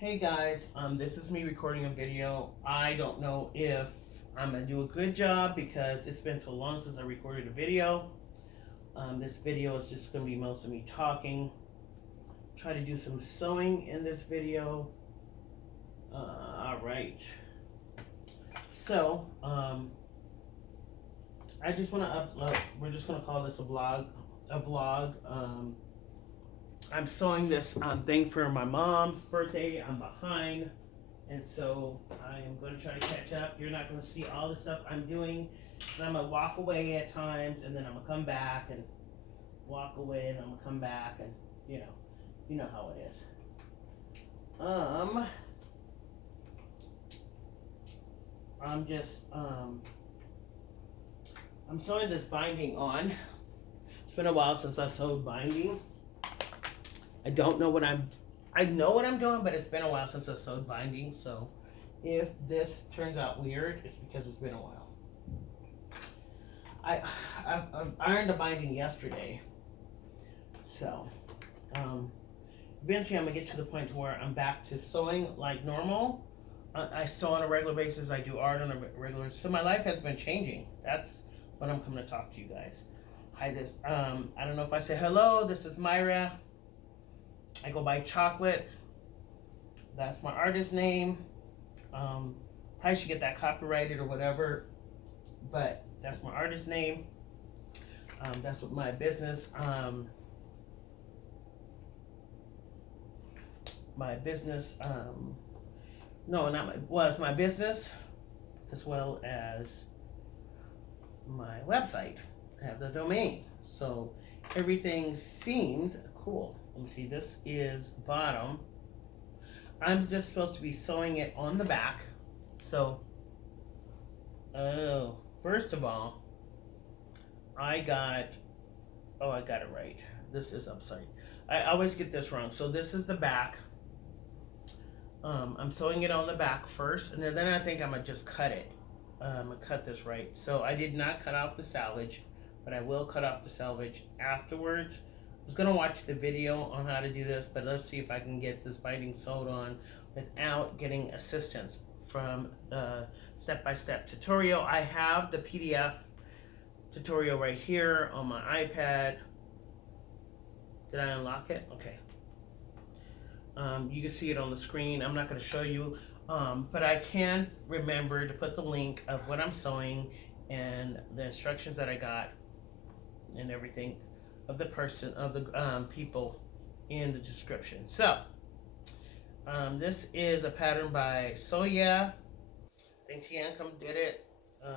Hey guys, this is me recording a video. I don't know if I'm gonna do a good job because it's been so long since I recorded a video. This video is just gonna be most of me talking. Try to do some sewing in this video. Alright. So, I just want to upload, we're just gonna call this a vlog. I'm sewing this thing for my mom's birthday. I'm behind. And so I am going to try to catch up. You're not going to see all the stuff I'm doing. So I'm going to walk away at times, and then I'm going to come back and walk away, and I'm going to come back, and you know how it is. I'm just I'm sewing this binding on. It's been a while since I sewed binding. I don't know what I know what I'm doing, but it's been a while since I sewed binding, so if this turns out weird, it's because it's been a while. I ironed the binding yesterday, so eventually I'm gonna get to the point where I'm back to sewing like normal. I sew on a regular basis. I do art on a regular basis. So my life has been changing. That's what I'm coming to talk to you guys. I don't know if I say hello. This is Myra. I go by Chocolate. That's my artist name. Probably should get that copyrighted or whatever, but that's my artist name. That's what my business. My business. No, not my. Was my business, as well as my website. I have the domain, so everything seems cool. Let me see. This is the bottom. I'm just supposed to be sewing it on the back. So, first of all, I got it right. I'm sorry. I always get this wrong. So this is the back. I'm sewing it on the back first, and then I think I'm gonna just cut it. I'm gonna cut this right. So I did not cut off the selvage, but I will cut off the selvage afterwards. I was gonna watch the video on how to do this, but let's see if I can get this binding sewed on without getting assistance from the step-by-step tutorial. I have the PDF tutorial right here on my iPad. Did I unlock it? Okay. You can see it on the screen. I'm not going to show you, but I can remember to put the link of what I'm sewing and the instructions that I got and everything of the people in the description. So this is a pattern by Soya. I think Tiancum did it. I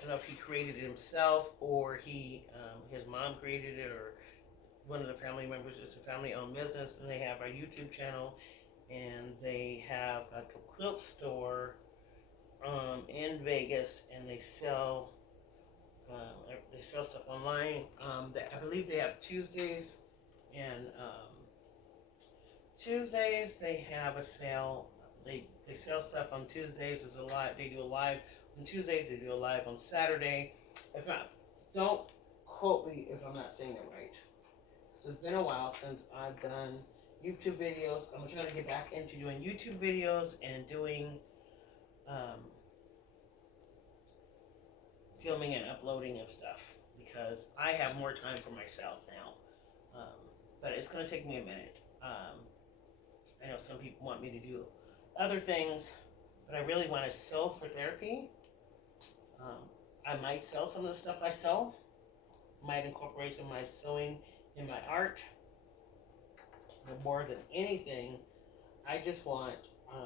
don't know if he created it himself or his mom created it, or one of the family members. It's a family-owned business, and they have a YouTube channel, and they have a quilt store in Vegas, and they sell stuff online. I believe they have Tuesdays, and Tuesdays they have a sale. They sell stuff on Tuesdays. They do a live on Tuesdays. They do a live on Saturday. If not, don't quote me if I'm not saying it right. It's been a while since I've done YouTube videos. I'm trying to get back into doing YouTube videos and doing filming and uploading of stuff, because I have more time for myself now. But it's going to take me a minute. I know some people want me to do other things, but I really want to sew for therapy. I might sell some of the stuff I sew. Might incorporate some of my sewing in my art. But more than anything, I just want to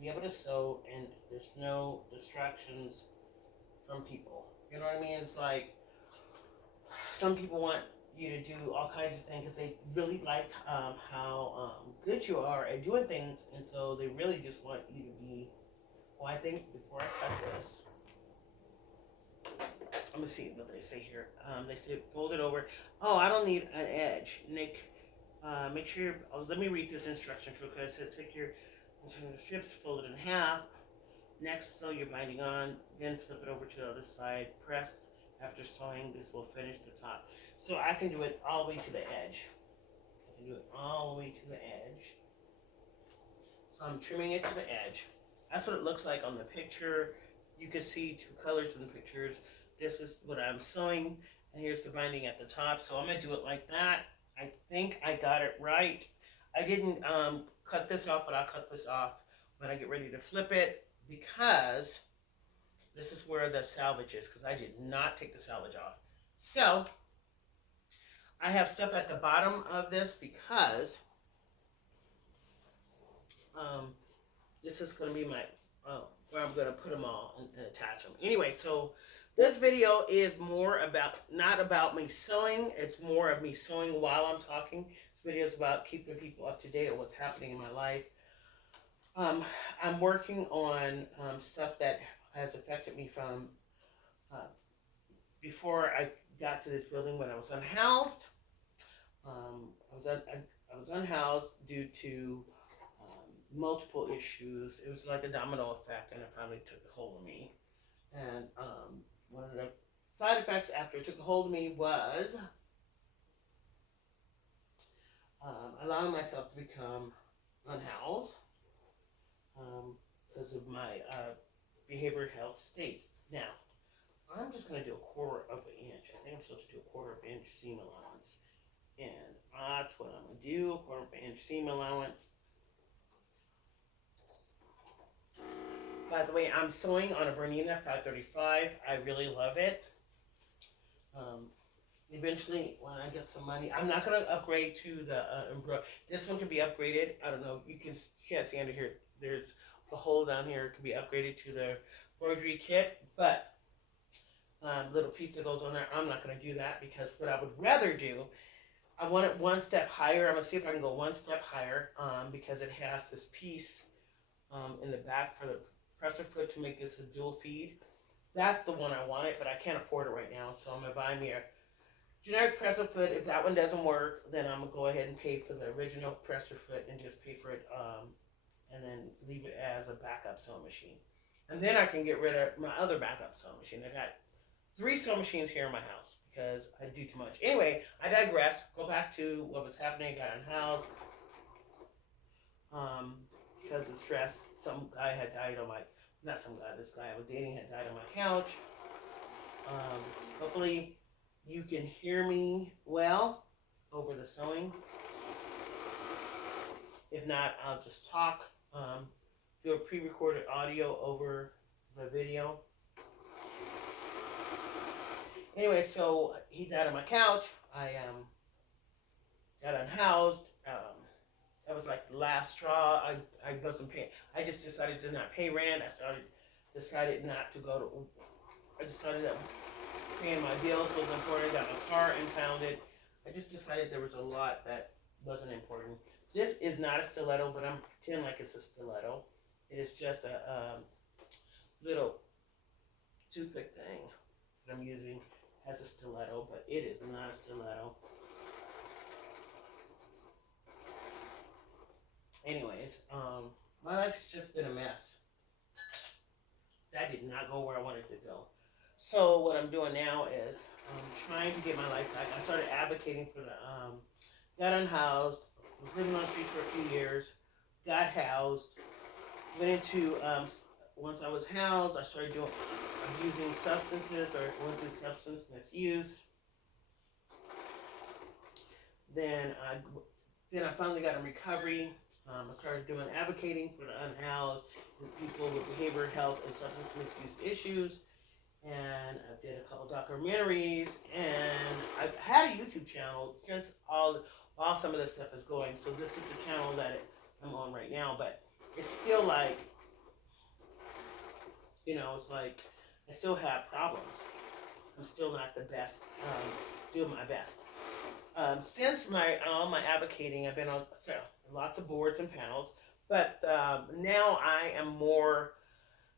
be able to sew, and there's no distractions from people. You know what I mean? It's like some people want you to do all kinds of things because they really like how good you are at doing things, and so they really just want you to be. Well, I think before I cut this, I'm gonna see what they say here. They say fold it over. Oh, I don't need an edge, Nick. Make sure let me read this instruction real quick. It says take your strips, fold it in half. Next, sew your binding on, then flip it over to the other side. Press after sewing. This will finish the top. So I can do it all the way to the edge. I can do it all the way to the edge. So I'm trimming it to the edge. That's what it looks like on the picture. You can see two colors in the pictures. This is what I'm sewing, and here's the binding at the top. So I'm going to do it like that. I think I got it right. I didn't cut this off, but I'll cut this off when I get ready to flip it, because this is where the salvage is, because I did not take the salvage off. So I have stuff at the bottom of this because this is going to be my, where I'm going to put them all and attach them. Anyway, so this video is more about, not about me sewing. It's more of me sewing while I'm talking. This video is about keeping people up to date on what's happening in my life. I'm working on stuff that has affected me from before I got to this building when I was unhoused. I was unhoused due to multiple issues. It was like a domino effect, and it finally took a hold of me. And one of the side effects after it took a hold of me was allowing myself to become unhoused because of my behavioral health state. Now, I'm just going to do a quarter of an inch. I think I'm supposed to do a quarter of an inch seam allowance. And that's what I'm going to do, a quarter of an inch seam allowance. By the way, I'm sewing on a Bernina 535. I really love it. Eventually, when I get some money, I'm not going to upgrade to the embroidery. This one can be upgraded. I don't know. You can't see under here. There's the hole down here. It can be upgraded to the embroidery kit. But little piece that goes on there, I'm not going to do that, because what I would rather do, I want it one step higher. I'm going to see if I can go one step higher because it has this piece in the back for the presser foot to make this a dual feed. That's the one I wanted, but I can't afford it right now, so I'm going to buy me a generic presser foot. If that one doesn't work, then I'm going to go ahead and pay for the original presser foot and just pay for it and then leave it as a backup sewing machine. And then I can get rid of my other backup sewing machine. I got 3 sewing machines here in my house because I do too much. Anyway, I digress. Go back to what was happening. I got unhoused because of stress. Some guy had died on my, not some guy, this guy I was dating had died on my couch. Hopefully you can hear me well over the sewing. If not, I'll just talk, do a pre-recorded audio over the video. Anyway, so he died on my couch. I got unhoused. That was like the last straw. I wasn't paying. I just decided to not pay rent. Decided not to go to. I decided that paying my bills was important. Got my car impounded. I just decided there was a lot that wasn't important. This is not a stiletto, but I'm pretending like it's a stiletto. It is just a little toothpick thing that I'm using as a stiletto, but it is not a stiletto. Anyways, my life's just been a mess. That did not go where I wanted to go. So what I'm doing now is I'm trying to get my life back. I started advocating for the, got unhoused, was living on the streets for a few years, got housed, went into, once I was housed, I started abusing substances, or went through substance misuse. Then I finally got in recovery. I started doing advocating for the unhoused, people with behavioral health and substance misuse issues. And I did a couple documentaries, and I've had a YouTube channel since while some of this stuff is going. So this is the channel that I'm on right now, but it's still like, you know, it's like I still have problems. I'm still not the best, doing my best. Since all my advocating, I've been on lots of boards and panels, but now I am more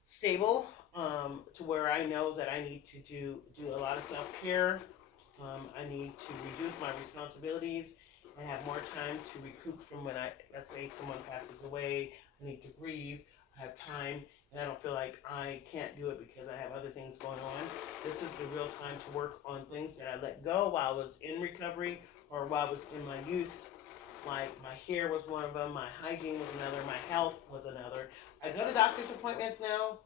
stable to where I know that I need to do a lot of self-care. I need to reduce my responsibilities and have more time to recoup from when let's say someone passes away. I need to grieve. I have time, and I don't feel like I can't do it because I have other things going on. This is the real time to work on things that I let go while I was in recovery or while I was in my use. My hair was one of them. My hygiene was another. My health was another. I go to doctor's appointments now.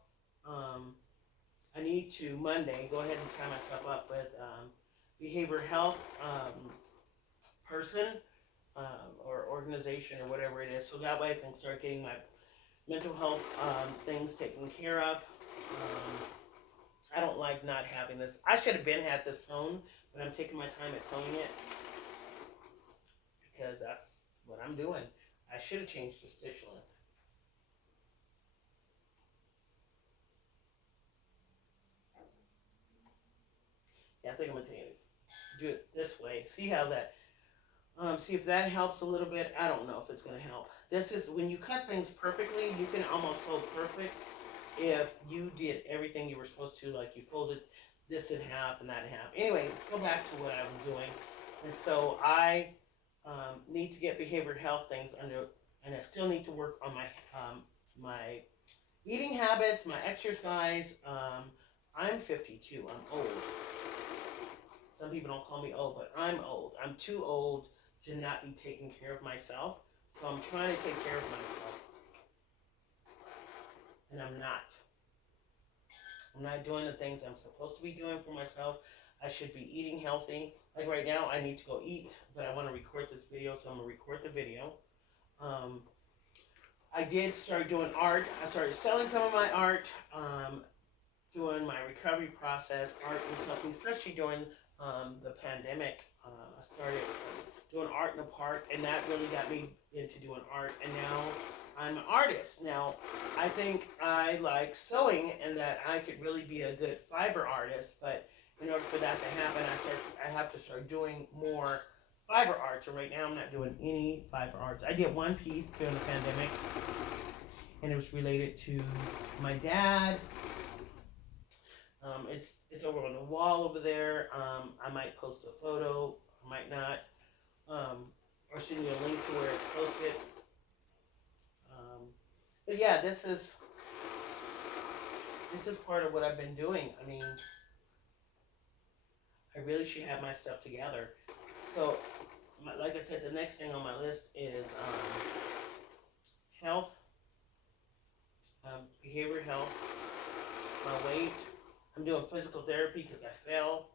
Um, I need to Monday go ahead and sign myself up with behavioral health person or organization or whatever it is, so that way I can start getting my mental health things taken care of. I don't like not having this. I should have been had this sewn, but I'm taking my time at sewing it because that's what I'm doing. I should have changed the stitch length. Yeah, I think I'm gonna do it this way. See how that. See if that helps a little bit. I don't know if it's gonna help. This is when you cut things perfectly. You can almost sew perfect if you did everything you were supposed to. Like you folded this in half and that in half. Anyway, let's go back to what I was doing. And so I need to get behavioral health things under, and I still need to work on my eating habits, my exercise. I'm 52. I'm old. Some people don't call me old, but I'm old. I'm too old to not be taking care of myself. So I'm trying to take care of myself. And I'm not. I'm not doing the things I'm supposed to be doing for myself. I should be eating healthy. Like right now, I need to go eat, but I want to record this video, so I'm going to record the video. I did start doing art. I started selling some of my art, doing my recovery process. Art was helping, especially during the pandemic. I started doing art in the park, and that really got me into doing art. And now I'm an artist. Now, I think I like sewing and that I could really be a good fiber artist, but in order for that to happen, I have to start doing more fiber art. So right now I'm not doing any fiber arts. I did one piece during the pandemic, and it was related to my dad. It's over on the wall over there. I might post a photo, I might not, or send you a link to where it's posted. But yeah, this is part of what I've been doing. I mean, I really should have my stuff together. So, like I said, the next thing on my list is health, behavioral health, my weight. I'm doing physical therapy because I fell.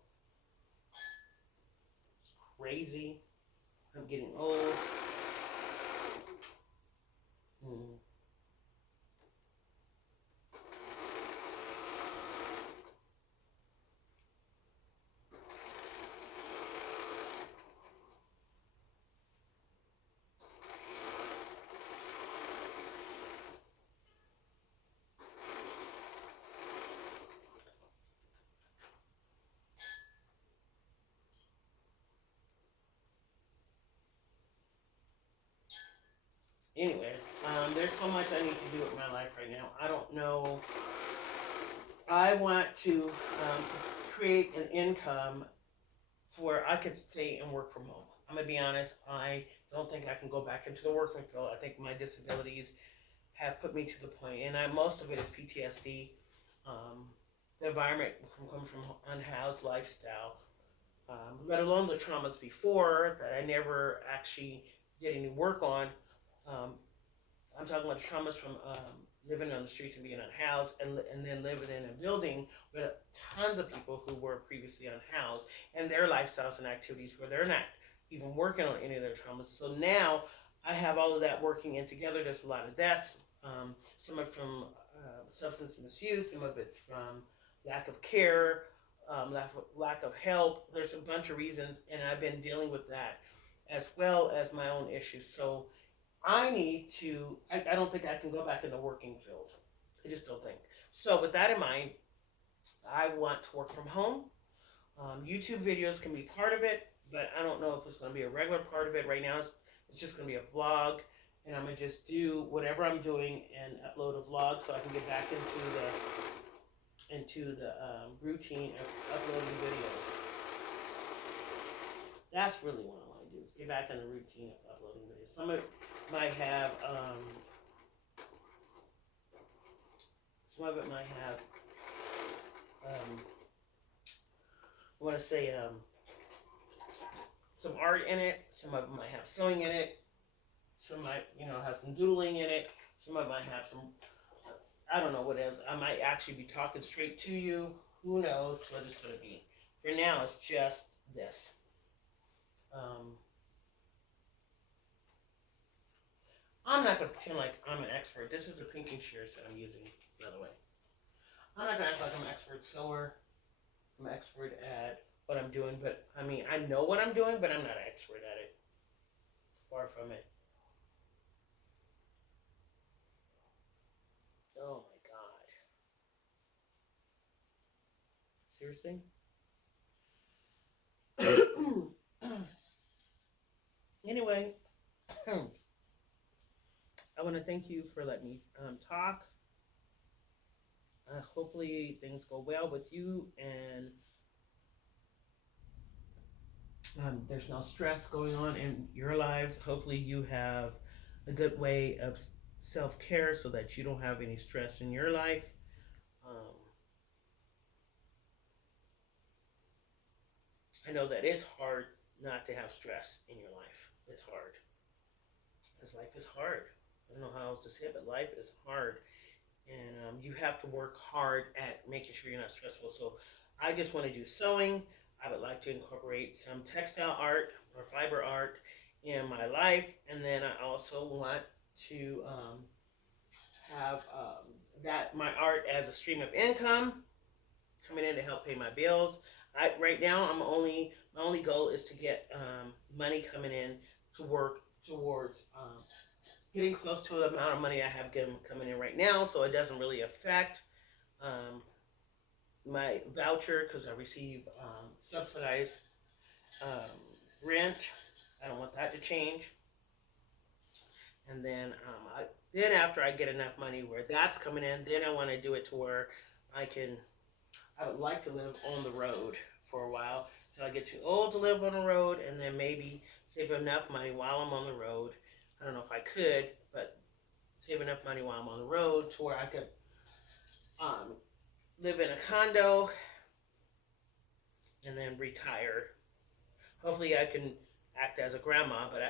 It's crazy. I'm getting old. Anyways, there's so much I need to do with my life right now. I don't know. I want to create an income where I could stay and work from home. I'm going to be honest. I don't think I can go back into the working field. I think my disabilities have put me to the point, and most of it is PTSD. The environment from coming from unhoused lifestyle, let alone the traumas before that I never actually did any work on. I'm talking about traumas from living on the streets and being unhoused, and then living in a building with tons of people who were previously unhoused, and their lifestyles and activities where they're not even working on any of their traumas. So now I have all of that working in together. There's a lot of deaths. Some are from substance misuse. Some of it's from lack of care, lack of help. There's a bunch of reasons, and I've been dealing with that as well as my own issues. So I need to, I don't think I can go back in the working field. I just don't think. So with that in mind, I want to work from home. YouTube videos can be part of it, but I don't know if it's going to be a regular part of it. Right now, it's just going to be a vlog, and I'm going to just do whatever I'm doing and upload a vlog so I can get back into the routine of uploading videos. That's really what I want to do, is get back in the routine of uploading videos. Some of it might have, I want to say, some art in it. Some of them might have sewing in it. Some might, have some doodling in it. Some of it might have some, I don't know what else. I might actually be talking straight to you. Who knows what it's going to be. For now, it's just this. I'm not going to pretend like I'm an expert. This is the pinking shears that I'm using, by the way. I'm not going to act like I'm an expert sewer. I'm an expert at what I'm doing, but I mean, I know what I'm doing, but I'm not an expert at it. Far from it. Oh my god. Seriously? Anyway, I want to thank you for letting me talk. Hopefully things go well with you, and there's no stress going on in your lives. Hopefully you have a good way of self-care so that you don't have any stress in your life. I know that it's hard not to have stress in your life. It's hard. Because life is hard. I don't know how else to say it, but life is hard. And you have to work hard at making sure you're not stressful. So I just want to do sewing. I would like to incorporate some textile art or fiber art in my life. And then I also want to have that my art as a stream of income coming in to help pay my bills. Right now, my only goal is to get money coming in to work towards getting close to the amount of money I have coming in right now, so it doesn't really affect my voucher because I receive subsidized rent. I don't want that to change. And then after I get enough money where that's coming in, then I want to do it to where I would like to live on the road for a while until I get too old to live on the road, and then maybe save enough money while I'm on the road. I don't know if I could, but save enough money while I'm on the road to where I could live in a condo and then retire. Hopefully I can act as a grandma, but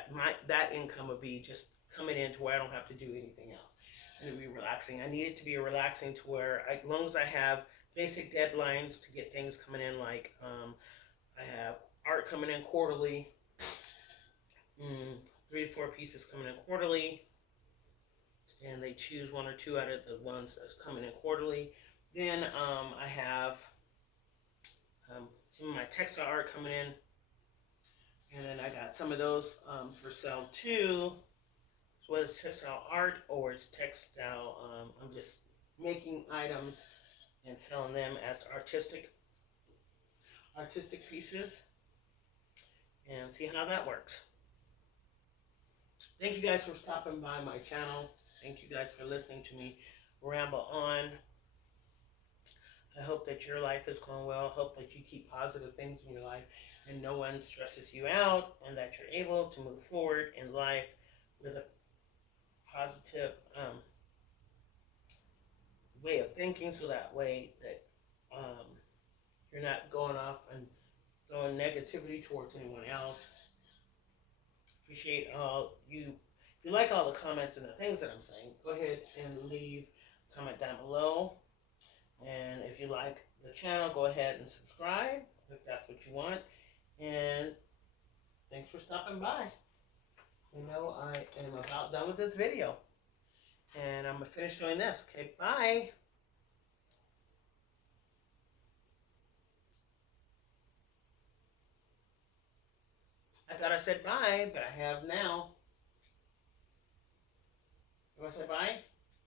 that income would be just coming in to where I don't have to do anything else. And it would be relaxing. I need it to be relaxing to where, as long as I have basic deadlines to get things coming in, like I have art coming in quarterly, 3 to 4 pieces coming in quarterly, and they choose 1 or 2 out of the ones that's coming in quarterly. Then I have some of my textile art coming in, and then I got some of those for sale too. So whether it's textile art or it's textile, I'm just making items and selling them as artistic pieces, and see how that works. Thank you guys for stopping by my channel. Thank you guys for listening to me ramble on. I hope that your life is going well. I hope that you keep positive things in your life and no one stresses you out, and that you're able to move forward in life with a positive way of thinking, so that way that you're not going off and throwing negativity towards anyone else. Appreciate all you. If you like all the comments and the things that I'm saying, go ahead and leave a comment down below. And if you like the channel, go ahead and subscribe if that's what you want. And thanks for stopping by. I am about done with this video. And I'm going to finish doing this. Okay, bye. I thought I said bye, but I have now. You want to say bye?